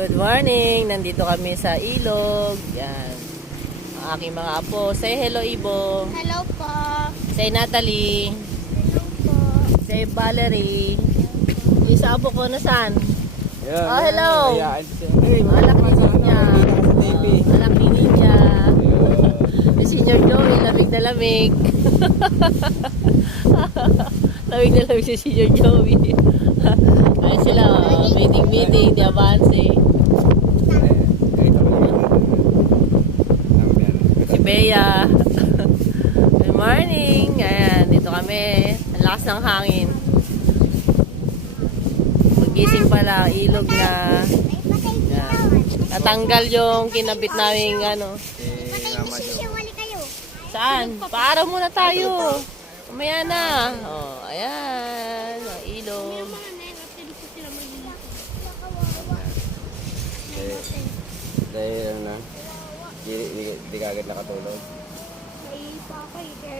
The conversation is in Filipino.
Good morning! Nandito kami sa ilog. Yan. Ang aking mga apo. Say hello, Ibo. Hello po. Say Natalie. Hello po. Say Valerie. Yung sa apo ko, nasaan? Yeah, Oh, hello. Hey, Anak ni Ninya. TV. Anak ni Ninya. Si Senior Joey, lamig na lamig. Lamig na lamig si Senior Joey. Ayun sila, meeting, di avance. Si Bea. Good morning. Ayan, dito kami. Ang lakas ng hangin. Magising pala, ilog na. Ayan. Natanggal yung kinabit naming ano. Saan? Paaraw muna tayo. Umaya na. Oh, ayan. Ang ilog. Dahil ano na, di kagad nakatulog. May pa ako eh.